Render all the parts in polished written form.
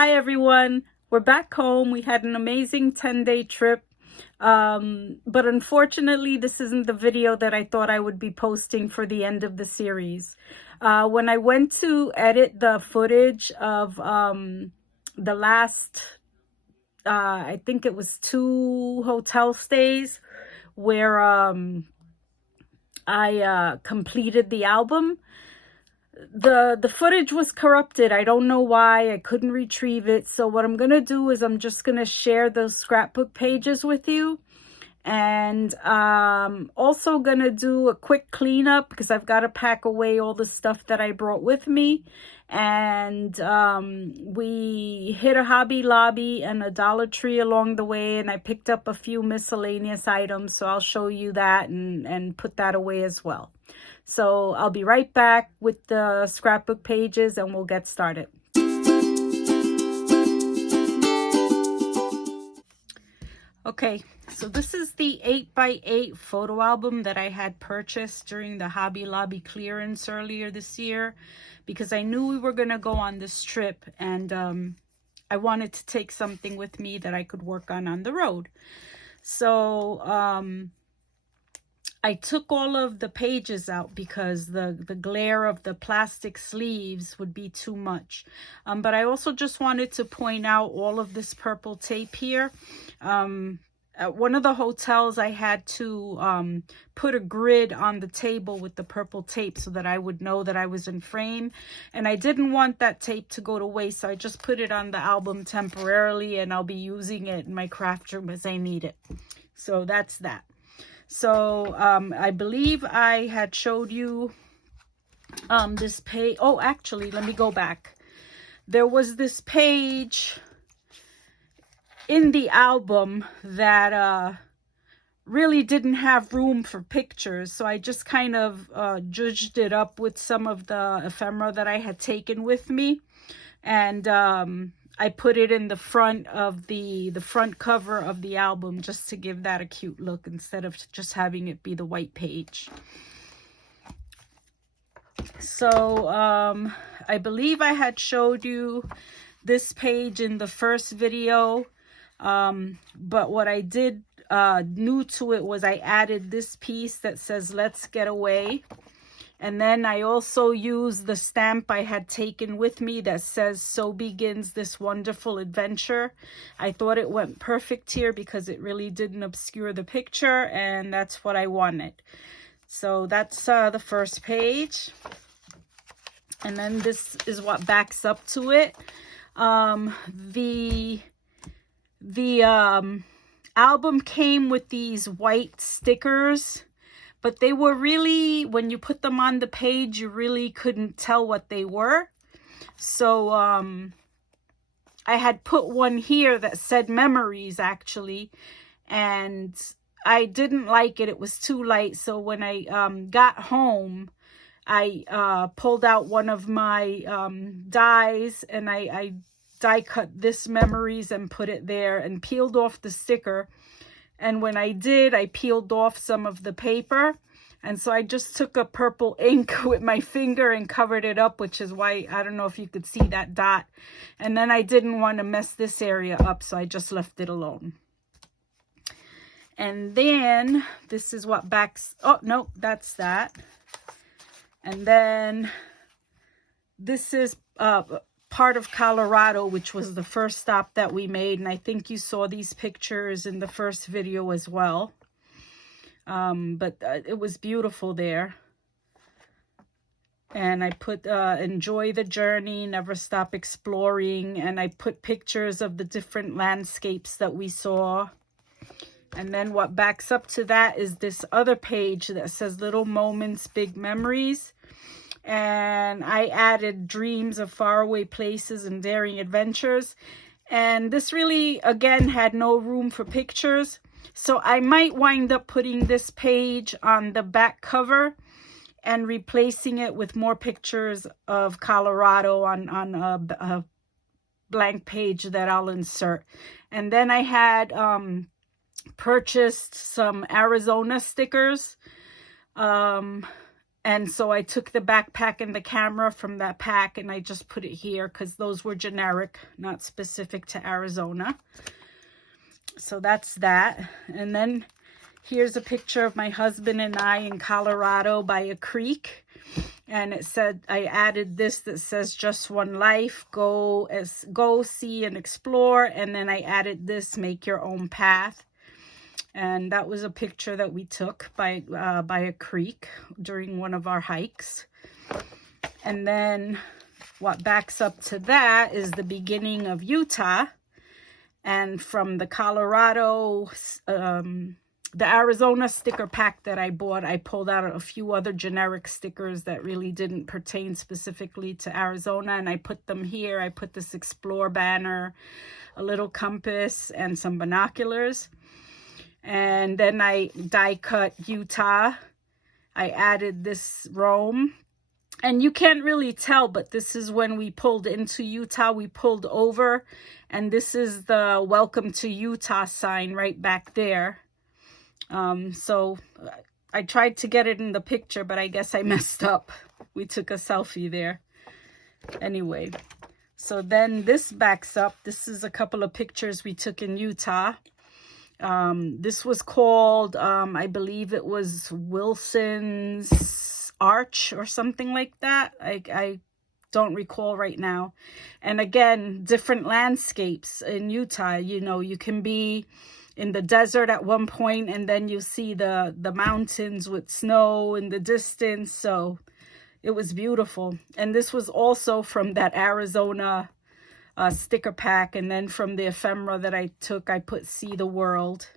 Hi everyone, we're back home. We had an amazing 10-day trip, but unfortunately this isn't the video that I thought I would be posting for the end of the series. When I went to edit the footage of the last, I think it was 2 hotel stays where I completed the album, the footage was corrupted. I don't know why. I couldn't retrieve it. So what I'm gonna do is I'm just gonna share those scrapbook pages with you, and also gonna do a quick cleanup because I've got to pack away all the stuff that I brought with me. And we hit a Hobby Lobby and a Dollar Tree along the way, and I picked up a few miscellaneous items, so I'll show you that and put that away as well. So I'll be right back with the scrapbook pages and we'll get started. Okay, so this is the 8x8 photo album that I had purchased during the Hobby Lobby clearance earlier this year because I knew we were going to go on this trip, and I wanted to take something with me that I could work on the road. So I took all of the pages out because the glare of the plastic sleeves would be too much. But I also just wanted to point out all of this purple tape here. At one of the hotels, I had to put a grid on the table with the purple tape so that I would know that I was in frame. And I didn't want that tape to go to waste, so I just put it on the album temporarily, and I'll be using it in my craft room as I need it. So that's that. So I believe I had showed you this page. Oh, actually, let me go back. There was this page in the album that really didn't have room for pictures. So I just kind of judged it up with some of the ephemera that I had taken with me. And I put it in the front of the front cover of the album just to give that a cute look instead of just having it be the white page. So I believe I had showed you this page in the first video, but what I did new to it was I added this piece that says "Let's Get Away." And then I also used the stamp I had taken with me that says, "So begins this wonderful adventure." I thought it went perfect here because it really didn't obscure the picture, and that's what I wanted. So that's the first page. And then this is what backs up to it. The album came with these white stickers, but they were really, when you put them on the page, you really couldn't tell what they were. So I had put one here that said memories, actually, and I didn't like it. It was too light. So when I got home, I pulled out one of my dies, and I die cut this memories and put it there and peeled off the sticker. And when I did, I peeled off some of the paper. And so I just took a purple ink with my finger and covered it up, which is why, I don't know if you could see that dot. And then I didn't want to mess this area up, so I just left it alone. And then this is what backs, oh, no, that's that. And then this is part of Colorado, which was the first stop that we made, and I think you saw these pictures in the first video as well. But it was beautiful there, and I put enjoy the journey, never stop exploring, and I put pictures of the different landscapes that we saw. And then what backs up to that is this other page that says little moments, big memories. And I added dreams of faraway places and daring adventures. And this really, again, had no room for pictures. So I might wind up putting this page on the back cover and replacing it with more pictures of Colorado on a blank page that I'll insert. And then I had purchased some Arizona stickers. And so I took the backpack and the camera from that pack and I just put it here because those were generic, not specific to Arizona. So that's that. And then here's a picture of my husband and I in Colorado by a creek. And it said, I added this that says just one life, go see and explore. And then I added this, make your own path. And that was a picture that we took by a creek during one of our hikes. And then what backs up to that is the beginning of Utah. And from the Colorado, the Arizona sticker pack that I bought, I pulled out a few other generic stickers that really didn't pertain specifically to Arizona. And I put them here. I put this Explore banner, a little compass, and some binoculars. And then I die cut Utah. I added this Rome. And you can't really tell, but this is when we pulled into Utah. We pulled over. And this is the Welcome to Utah sign right back there. So I tried to get it in the picture, but I guess I messed up. We took a selfie there. Anyway, so then this backs up. This is a couple of pictures we took in Utah. This was called, I believe it was Wilson's Arch or something like that. I don't recall right now. And again, different landscapes in Utah. You know, you can be in the desert at one point and then you see the mountains with snow in the distance. So it was beautiful. And this was also from that Arizona sticker pack. And then from the ephemera that I took, I put See the World.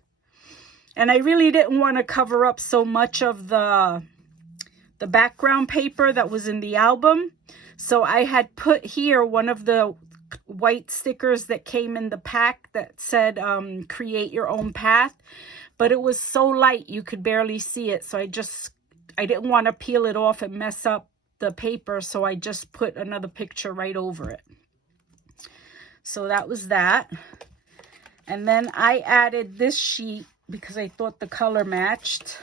And I really didn't want to cover up so much of the background paper that was in the album. So I had put here one of the white stickers that came in the pack that said create your own path, but it was so light you could barely see it. So I didn't want to peel it off and mess up the paper, so I just put another picture right over it. So that was that. And then I added this sheet because I thought the color matched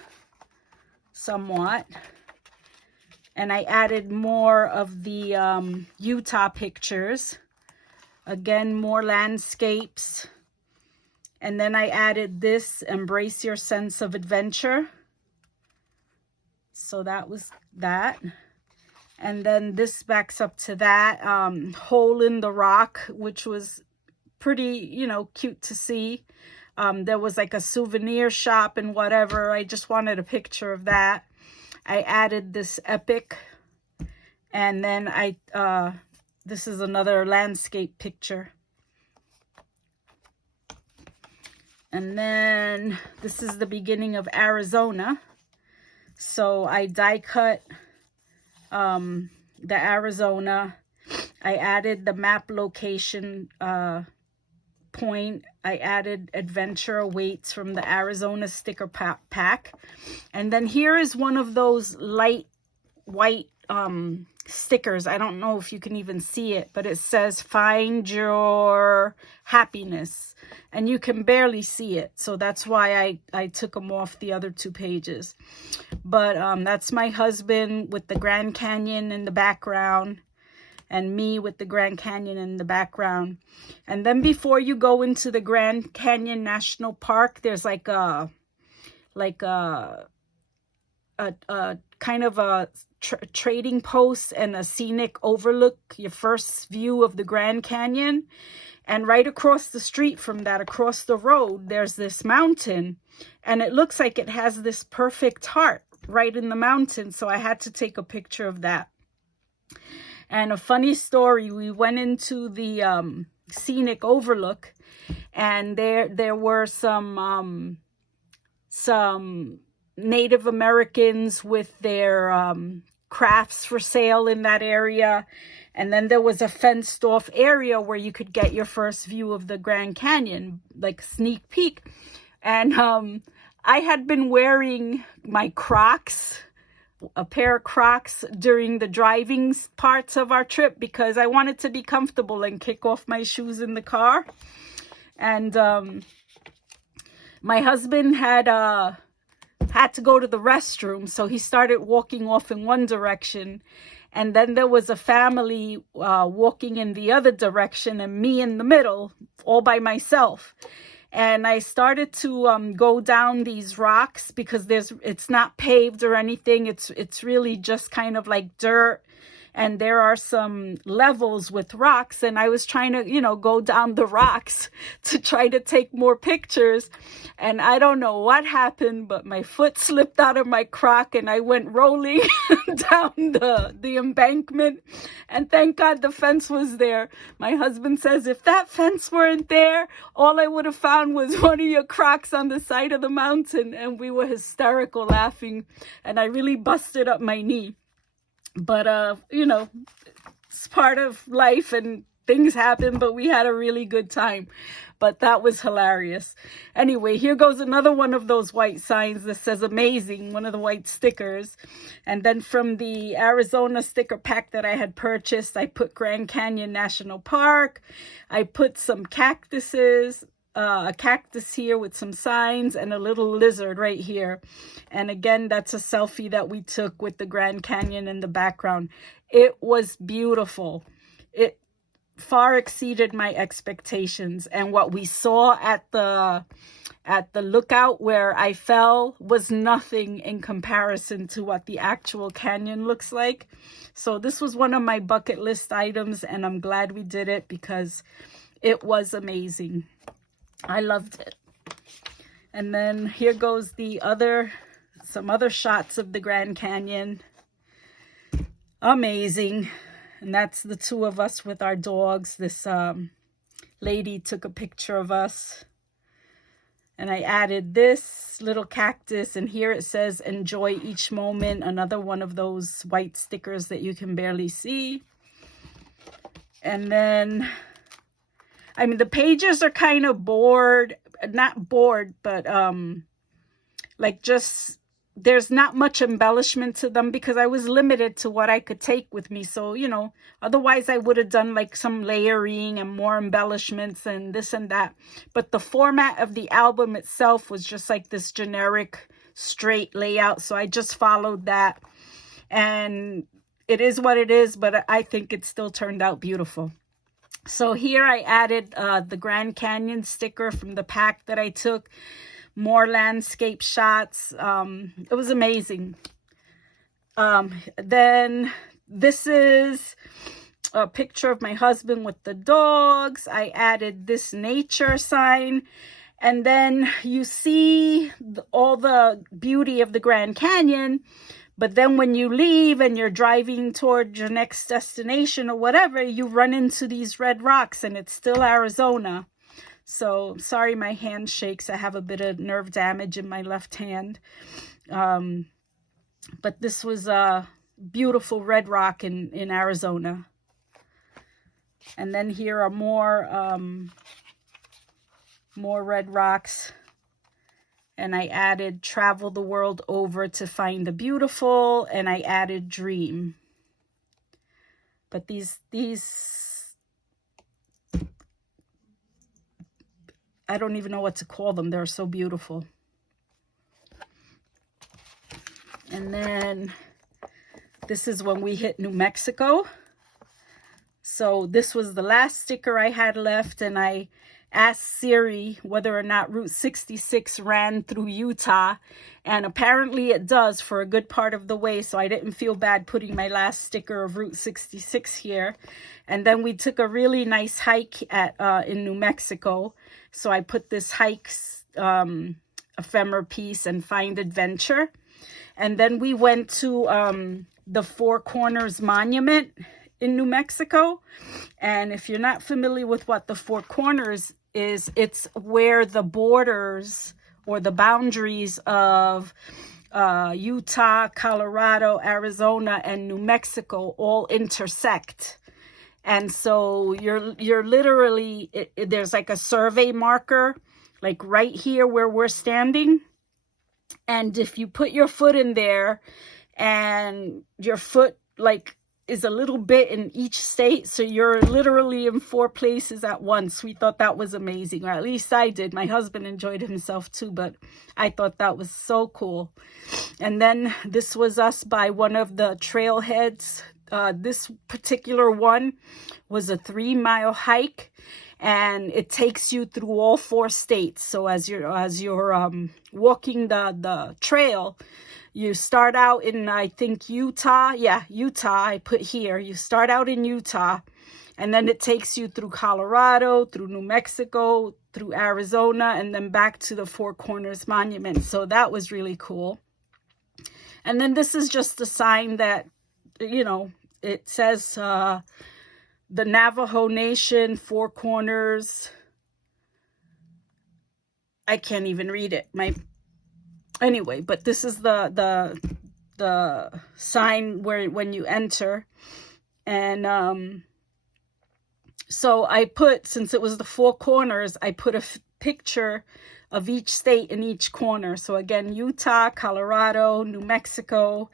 somewhat. And I added more of the Utah pictures. Again, more landscapes. And then I added this, Embrace Your Sense of Adventure. So that was that. And then this backs up to that, Hole in the Rock, which was pretty, you know, cute to see. There was like a souvenir shop and whatever. I just wanted a picture of that. I added this epic. And then this is another landscape picture. And then this is the beginning of Arizona. So I die cut the Arizona. I added the map location point. I added Adventure Awaits from the Arizona sticker pack. And then here is one of those light white stickers. I don't know if you can even see it, but it says Find Your Happiness, and you can barely see it. So that's why I took them off the other two pages. But that's my husband with the Grand Canyon in the background, and me with the Grand Canyon in the background. And then before you go into the Grand Canyon National Park, there's like a kind of a trading post and a scenic overlook, your first view of the Grand Canyon. And right across the street from that, across the road, there's this mountain, and it looks like it has this perfect heart right in the mountain. So I had to take a picture of that. And a funny story, we went into the scenic overlook, and there were some Native Americans with their crafts for sale in that area. And then there was a fenced off area where you could get your first view of the Grand Canyon, like sneak peek. And I had been wearing my Crocs, a pair of Crocs, during the driving parts of our trip because I wanted to be comfortable and kick off my shoes in the car. And my husband had had to go to the restroom. So he started walking off in one direction. And then there was a family walking in the other direction and me in the middle, all by myself. And I started to go down these rocks because it's not paved or anything. It's really just kind of like dirt. And there are some levels with rocks. And I was trying to, go down the rocks to try to take more pictures. And I don't know what happened, but my foot slipped out of my crock and I went rolling down the embankment. And thank God the fence was there. My husband says, if that fence weren't there, all I would have found was one of your crocs on the side of the mountain. And we were hysterical laughing. And I really busted up my knee. But, it's part of life and things happen, but we had a really good time. But that was hilarious. Anyway, here goes another one of those white signs that says amazing, one of the white stickers. And then from the Arizona sticker pack that I had purchased, I put Grand Canyon National Park. I put some cactuses, a cactus here with some signs and a little lizard right here. And again, that's a selfie that we took with the Grand Canyon in the background. It was beautiful. It far exceeded my expectations. And what we saw at the lookout where I fell was nothing in comparison to what the actual canyon looks like. So this was one of my bucket list items, and I'm glad we did it because it was amazing. I loved it. And then here goes some other shots of the Grand Canyon. Amazing. And that's the two of us with our dogs. This lady took a picture of us. And I added this little cactus. And here it says, enjoy each moment. Another one of those white stickers that you can barely see. And then, the pages are kind of not bored, but there's not much embellishment to them because I was limited to what I could take with me. So, otherwise I would have done like some layering and more embellishments and this and that. But the format of the album itself was just like this generic straight layout. So I just followed that. And it is what it is, but I think it still turned out beautiful. So here I added the Grand Canyon sticker from the pack that I took. More landscape shots. It was amazing. Then this is a picture of my husband with the dogs. I added this nature sign. And then you see all the beauty of the Grand Canyon. But then when you leave and you're driving toward your next destination or whatever, you run into these red rocks, and it's still Arizona. So sorry, my hand shakes. I have a bit of nerve damage in my left hand. But this was a beautiful red rock in Arizona. And then here are more red rocks. And I added travel the world over to find the beautiful. And I added dream. But these I don't even know what to call them. They're so beautiful. And then this is when we hit New Mexico. So this was the last sticker I had left. And I asked Siri whether or not Route 66 ran through Utah. And apparently it does for a good part of the way. So I didn't feel bad putting my last sticker of Route 66 here. And then we took a really nice hike in New Mexico. So I put this hike's ephemera piece and find adventure. And then we went to the Four Corners Monument in New Mexico. And if you're not familiar with what the Four Corners is, it's where the borders or the boundaries of Utah, Colorado, Arizona, and New Mexico all intersect. And so you're literally, there's like a survey marker, like right here where we're standing. And if you put your foot in there and your foot like is a little bit in each state, so you're literally in 4 places at once. We thought that was amazing, or at least I did. My husband enjoyed himself too, but I thought that was so cool. And then this was us by one of the trailheads. This particular one was a 3-mile hike, and it takes you through all 4 states. So as you're walking the trail, you start out in, I think, Utah. Yeah, Utah, I put here. You start out in Utah, and then it takes you through Colorado, through New Mexico, through Arizona, and then back to the Four Corners Monument. So that was really cool. And then this is just a sign that, you know, it says the Navajo Nation, Four Corners. I can't even read it. Anyway, but this is the sign where when you enter. And so I put, since it was the 4 corners, I put a picture of each state in each corner. So again, Utah, Colorado, New Mexico,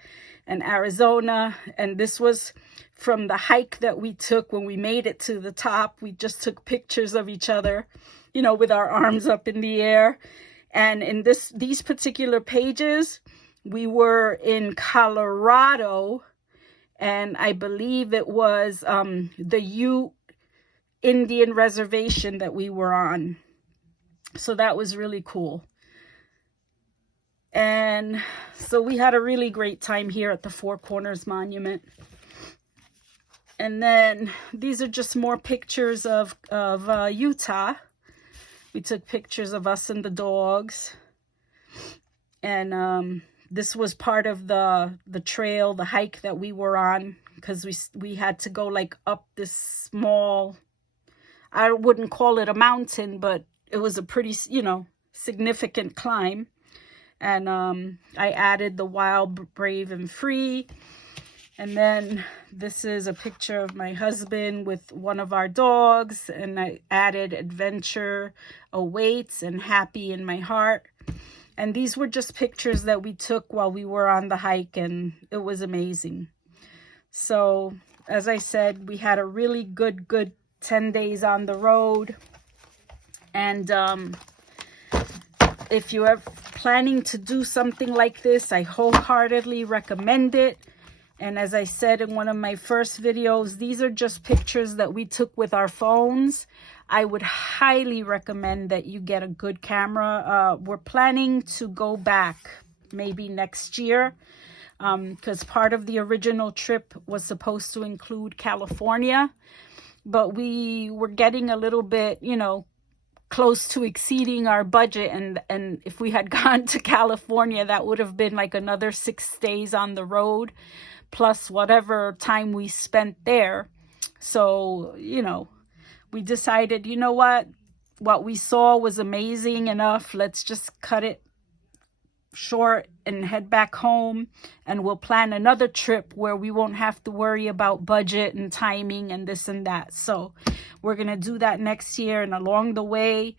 and Arizona. And this was from the hike that we took when we made it to the top. We just took pictures of each other, you know, with our arms up in the air. And in these particular pages, we were in Colorado, and I believe it was the Ute Indian reservation that we were on. So that was really cool. And so we had a really great time here at the Four Corners Monument. And then these are just more pictures of Utah. We took pictures of us and the dogs. And this was part of the trail, the hike that we were on, because we had to go like up this small, I wouldn't call it a mountain, but it was a pretty, you know, significant climb. And I added the wild, brave, and free. And then this is a picture of my husband with one of our dogs. And I added adventure awaits and happy in my heart. And these were just pictures that we took while we were on the hike. And it was amazing. So, as I said, we had a really good 10 days on the road. And if you are planning to do something like this, I wholeheartedly recommend it. And as I said in one of my first videos, these are just pictures that we took with our phones. I would highly recommend that you get a good camera. We're planning to go back maybe next year, because part of the original trip was supposed to include California. But we were getting a little bit, you know, close to exceeding our budget, and if we had gone to California, that would have been like another 6 days on the road, plus whatever time we spent there. So, you know, we decided, you know what we saw was amazing enough. Let's just cut it short and head back home, and we'll plan another trip where we won't have to worry about budget and timing and this and that. So we're gonna do that next year. And along the way,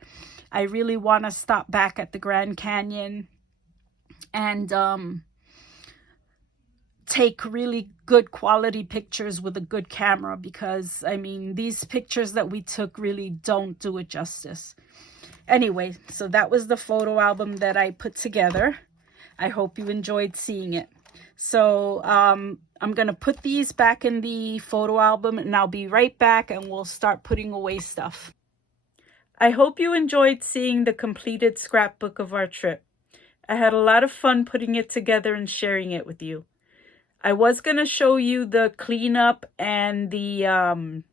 I really want to stop back at the Grand Canyon and take really good quality pictures with a good camera, because I mean, these pictures that we took really don't do it justice. Anyway, so that was the photo album that I put together. I hope you enjoyed seeing it. So I'm going to put these back in the photo album, and I'll be right back, and we'll start putting away stuff. I hope you enjoyed seeing the completed scrapbook of our trip. I had a lot of fun putting it together and sharing it with you. I was going to show you the cleanup and the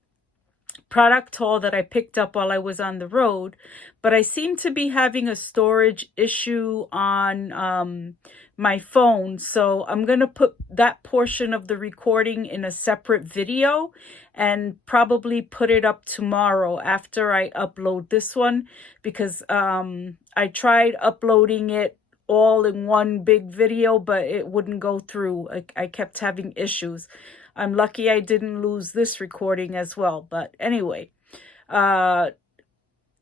product haul that I picked up while I was on the road, but I seem to be having a storage issue on my phone, so I'm going to put that portion of the recording in a separate video and probably put it up tomorrow after I upload this one, because I tried uploading it all in one big video, but it wouldn't go through. I kept having issues. I'm lucky I didn't lose this recording as well. But anyway,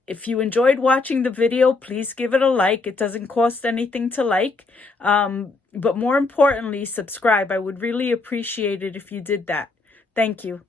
if you enjoyed watching the video, please give it a like. It doesn't cost anything to like. But more importantly, subscribe. I would really appreciate it if you did that. Thank you.